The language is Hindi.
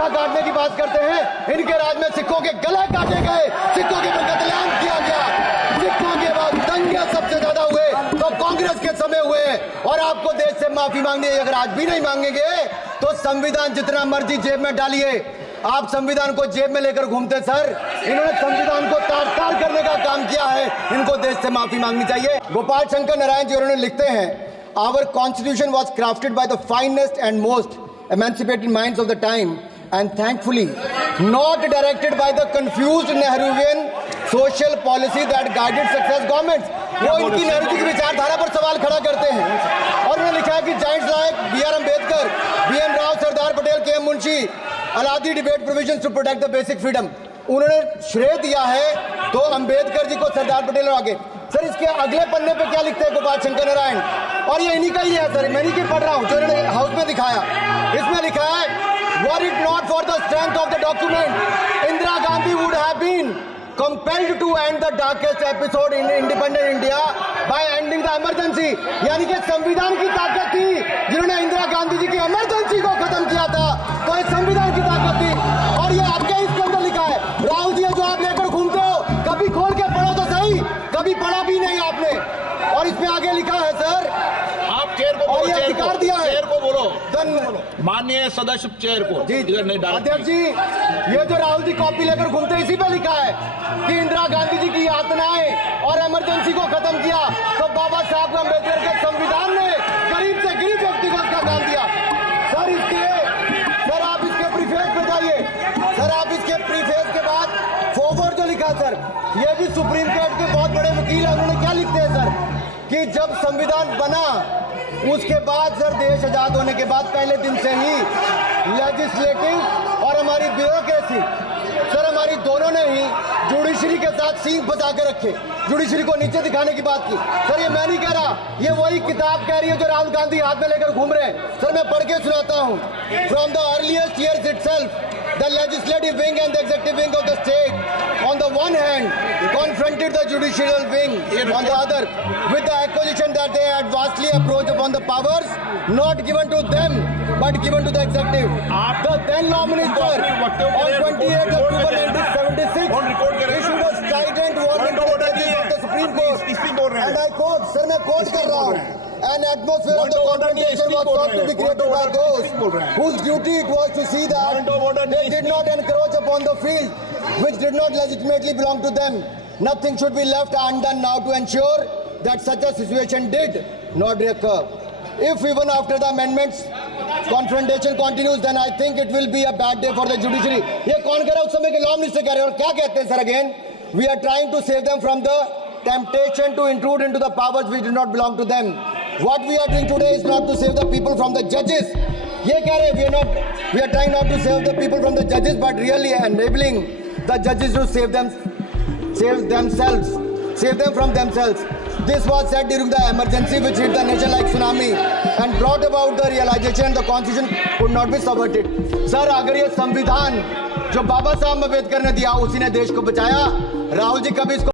पंखा काटने की बात करते हैं। इनके राज में सिखों के गले काटे गए, सिखों के कत्लेआम किया गया, सिखों के बाद दंगे सबसे ज्यादा हुए तो कांग्रेस के समय हुए। और आपको देश से माफी मांगनी है, अगर आज भी नहीं मांगेंगे तो संविधान जितना मर्जी जेब में डालिए। आप संविधान को जेब में लेकर घूमते सर, इन्होंने संविधान को तार-तार करने का काम किया है, इनको देश से माफी मांगनी चाहिए। गोपाल शंकर नारायण जी उन्होंने लिखते हैं, our constitution was crafted by the finest and most emancipated minds of the time and thankfully not directed by the confused Nehruvian social policy that guided success governments। वो इनकी नेहरू जी की विचारधारा पर सवाल खड़ा करते हैं और उन्होंने लिखा है कि giants like B.R. Ambedkar, B.N. Rao, Sardar Patel, K.M. Munshi Alladi debate provisions to protect the basic freedom. उन्होंने श्रेय दिया है तो अम्बेडकर जी को, सरदार पटेल और आगे। सर इसके अगले पन्ने पे क्या लिखते हैं गोपाल शंकर नारायण, और ये इन्हीं का ही है सर, मैं इन्हीं की पढ़ रहा हूँ जो इन्होंने हाउस में दिखाया। इसमें लिखा है, were it not for the strength of the document Indira Gandhi would have been compelled to end the darkest episode in independent India by ending the emergency। यानी कि संविधान की ताकत थी, जिन्होंने इंदिरा गांधी जी की इमरजेंसी को खत्म किया था, तो ये संविधान की ताकत थी। और ये आपके इसके अंदर लिखा है, राहुल जी जो आप लेकर घूमते हो, कभी खोल के पढ़ो तो सही, कभी पढ़ा भी नहीं आपने। और इसमें आगे लिखा है सर, आप चेयर को और बोलो, ये अधिकार दिया है, चेयर को बोलो, धन माननीय सदस्य चेयर को जी नहीं डाल। अध्यक्ष जी, ये जो राहुल जी कॉपी लेकर घूमते हैं, इसी पे लिखा है कि इंदिरा गांधी जी की यातनाएं और इमरजेंसी को खत्म किया तो बाबा साहब अम्बेडकर के संविधान ने गरीब से गरीब व्यक्ति को उसका काम दिया। सर आप इसके प्रीफेस पे जाइए, सर आप इसके प्रीफेस के बाद फॉरवर्ड जो लिखा सर, ये भी सुप्रीम कोर्ट के बहुत बड़े वकील है, उन्होंने क्या लिखते हैं सर कि जब संविधान बना उसके बाद सर, देश आजाद होने के बाद पहले दिन से ही लेजिस्लेटिव और हमारी ब्यूरोक्रेसी सर, हमारी दोनों ने ही जुडिशरी के साथ सींग फंसा के रखे, जुडिशरी को नीचे दिखाने की बात की। सर ये मैं नहीं कह रहा, ये वही किताब कह रही है जो राहुल गांधी हाथ में लेकर घूम रहे हैं। सर मैं पढ़ के सुनाता हूँ, from the earliest years itself the legislative wing and the executive wing of the state on the one hand confronted the judicial wing on the other with the accusation that they had vastly approached upon the powers not given to them but given to the executive। The then law minister on 28th October 1976 issued a strident warning to the judges of the Supreme Court and I quote, sir मैं quote कर रहा हूँ, an atmosphere of the confrontation was thought to be created by those whose duty it was to see that they did not encroach upon the field which did not legitimately belong to them। Nothing should be left undone now to ensure that such a situation did not recur। If even after the amendments confrontation continues then I think it will be a bad day for the judiciary। ये कौन कह रहा है, उस समय के लॉ मिनिस्टर कह रहे हैं। और क्या कहते हैं sir again, we are trying to save them from the temptation to intrude into the powers which do not belong to them। What we are doing today is not to save the people from the judges। ये कह रहे हैं, we are trying not to save the people from the judges but really enabling the judges to save them from themselves। This was said during the emergency which hit the nation like tsunami and brought about the realization the constitution could not be subverted। Sir अगर ये संविधान जो बाबा साहब अम्बेडकर ने दिया उसी ने देश को बचाया, राहुल जी कभी इसको